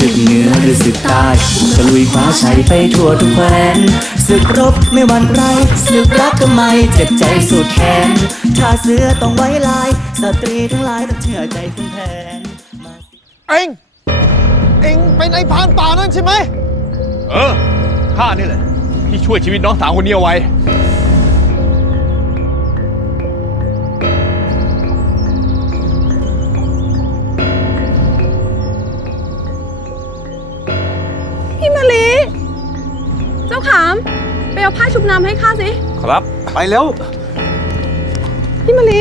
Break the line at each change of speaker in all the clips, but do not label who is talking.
ศึกเหนือหรือศึกใต้ตะลุยคว้าชัยไปทั่วทุกแคว้นศึกรบไม่หวั่นไรศึกรักก็ไม่เจ็บใจสุดแขนถ้าเสือต้องไว้ลาย สตรีทั้งหลายต้องเชื่อใจคุณแผนมาสิ
เองเองเป็นไอ้พรานป่านั่นใช่ไหม
เออข้านี่แหละที่ช่วยชีวิตน้องสาวคนนี้เอาไว้
เอาผ้าชุบน้ำให้ข้าสิ
ครับ
ไปแล้ว
พี่มะลิ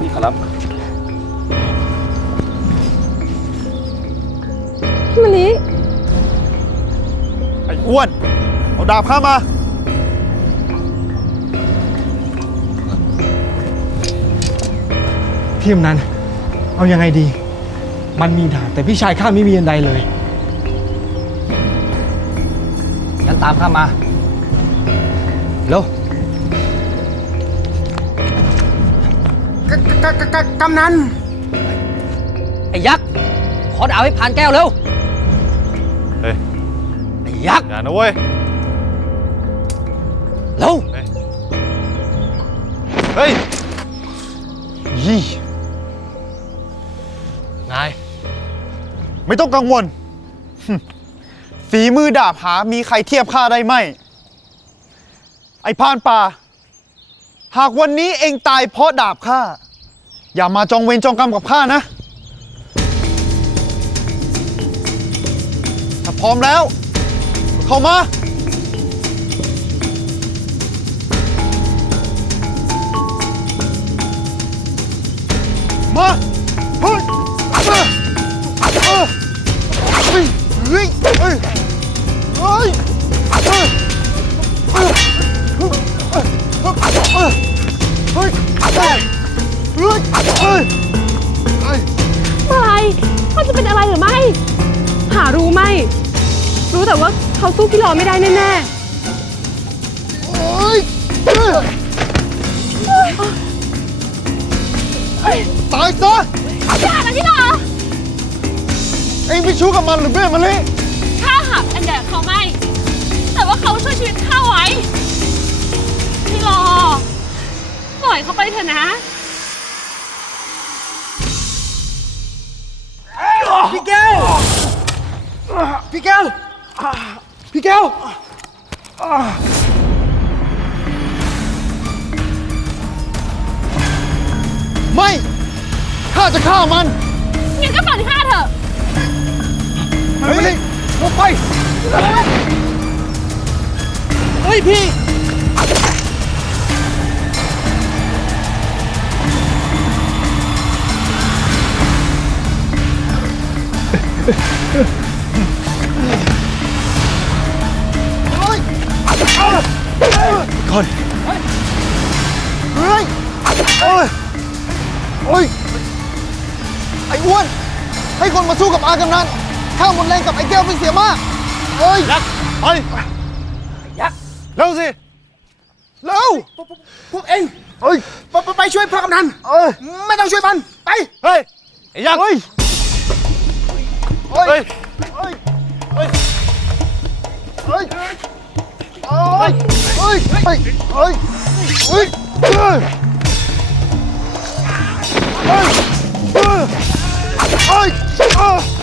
นี่ครับ
พี่มะลิ
ไอ้อ้วน เอาดาบข้ามา
พี่อำนันเอายังไงดี มันมีดาบแต่พี่ชายข้าไม่มีอันใดเลย
งั้นตามข้ามาเร็ว
กำนัน
ไอ้ยักษ์ขอดาบให้ผ่านแก้วเร็ว
เฮ้ย
ไอ้ยักษ์
อย่านะเว้ย
เร็ว
เฮ้ย
ยี่ ไม่ต้องกังวล ฝีมือดาบหามีใครเทียบข้าได้ไหม ไอ้พานป่า หากวันนี้เองตายเพราะดาบข้า อย่ามาจองเวรจองกรรมกับข้านะ ถ้าพร้อมแล้ว เข้ามามา
สู้พี่รอไม่ได้แน่
เฮ้ยตายซะ
ๆอย่านะพี่รอ
เองไปชู้กับมันหรือไม่มาเลย
ข้าหักอันแดกเขาไม่ แต่ว่าเขาช่วยชีวิตข้าไว้ พี่รอปล่อยเขาไปเถอะนะ
พี่แก้วพี่แก้ว พี่แก้ว
ไม่ข้าจะฆ่ามัน
งั้นก็ฝันข้าเถอะ
มาเลยลงไป
เฮ้ยพี่
ก่ อนเฮ้ยเอ้ยเฮ้ยไอ้อ้วน ให้คนมาสู้กับอากำนันข้าหมดแรงกับไอ้แก้วไปเสียมากเฮ้ย
ยักษ์ไป
ยักษ์
เร็วสิเร็ว
พวกเอง
เฮ้ย
ไปไปไปช่วยพ่อกำนัน
เอ้ย
ไม่ต้องช่วยมันไป
เฮ้ยไอ้ยักษ์
เฮ้ยเฮ้ย
เฮ้ย
เฮ้ย เฮ้ยเอ้ยเอ้ยเฮ้ยเฮ้ยเฮ้ยเฮ้ยเฮ้ย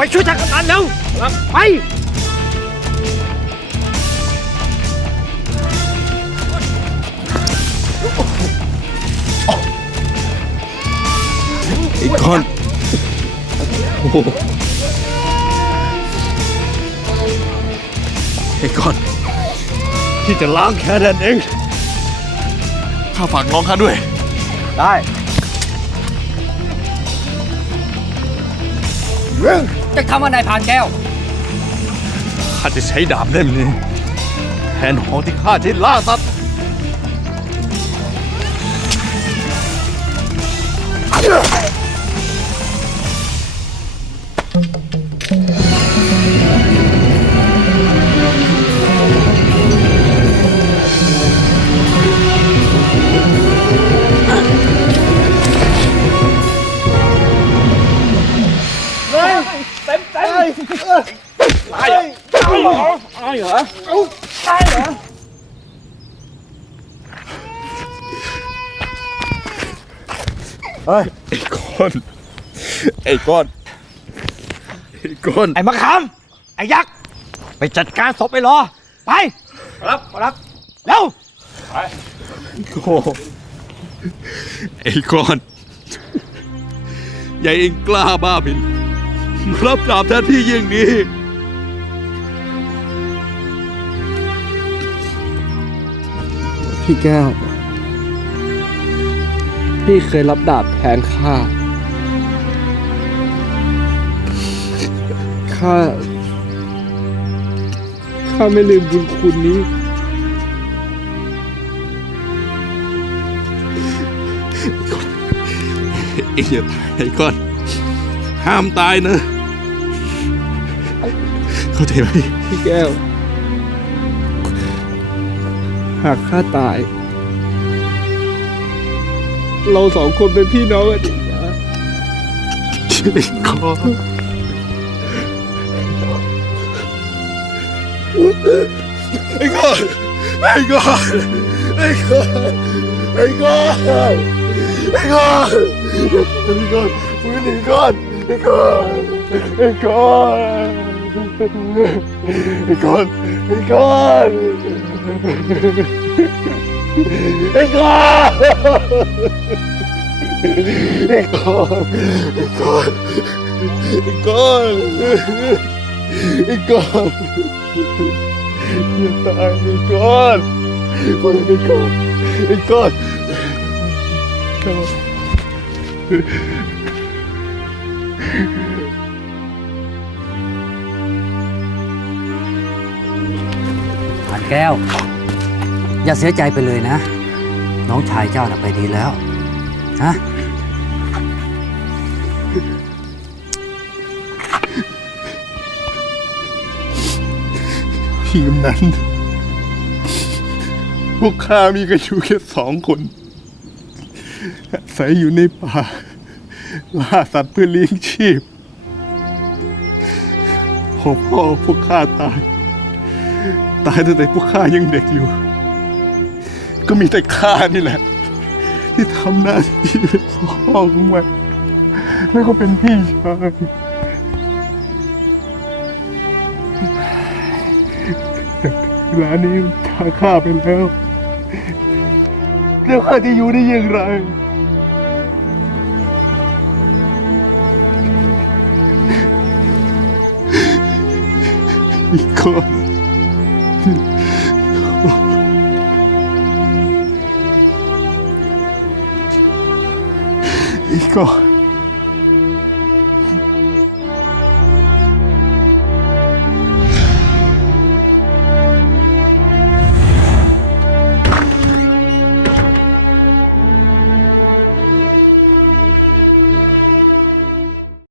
ไปช่วยทางกำนันเร็วไป
ไอ้ก้อนโอ้โหไอ้ก้อน ที่จะล้างแค้นนั่นเอง ข้าฝากน้องข้าด้วย
ได้
จะทำอะไรผ่านแก้ว
ข้าจะใช้ดาบเล่มนี้แทนหอกที่ข้าใช้ล่าสัตว์ ไอ้ก้อนไอ้ก้อนไอ้ก้อน
ไอ้มะขามไอ้ยักษ์ไปจัดการศพไปรอ ไปครับครับเร็ว
โอ้โหไอ้ก้อนอย่าเองกล้าบ้าบินมารับดาบแทนพี่อย่างนี้
พี่แก้ว พี่เคยรับดาบแทนข้า ข้า ข้าไม่ลืมบุญคุณนี้
เองอย่าตายไอ้ก้อน ห้ามตายนะ เข้าใจไหม
พี่แก้ว หากข้าตาย เราสองคนเป็นพี่น้องกันอีกนะ
ไอ้ก้อไอ้ก้อนไอ้ก้อนไอ้ก้อนไอ้ก้อนไอ้ก้อนไอ้กอนฟื้นไอ้ก้อนไอ้ก้อนไอ้ก้อนไอ้ก้อนไอ้ก้อน ไอ้กอนไอ้กอนไอ้กอนไอ้กอนไอ้กอนอย่าตายไอ้กอนไอ้กอนไอ้กอนก้อน
ผ่านแก้ว อย่าเสียใจไปเลยนะ น้องชายเจ้าน่ะไปดีแล้วฮะ
ทีมนั้น พวกข้ามีกันอยู่แค่สองคนอาศัยอยู่ในป่า ล่าสัตว์เพื่อเลี้ยงชีพพอพ่อพวกข้าตาย ตายตั้งแต่พวกข้ายังเด็กอยู่ ก็มีแต่ข้านี่แหละ ที่ทำหน้าที่เป็นพ่อของมันแล้วก็เป็นพี่ชายเวลานี้พาข้าไปแล้วแล้วข้าจะอยู่ได้อย่างไรอีกคน Ich koche.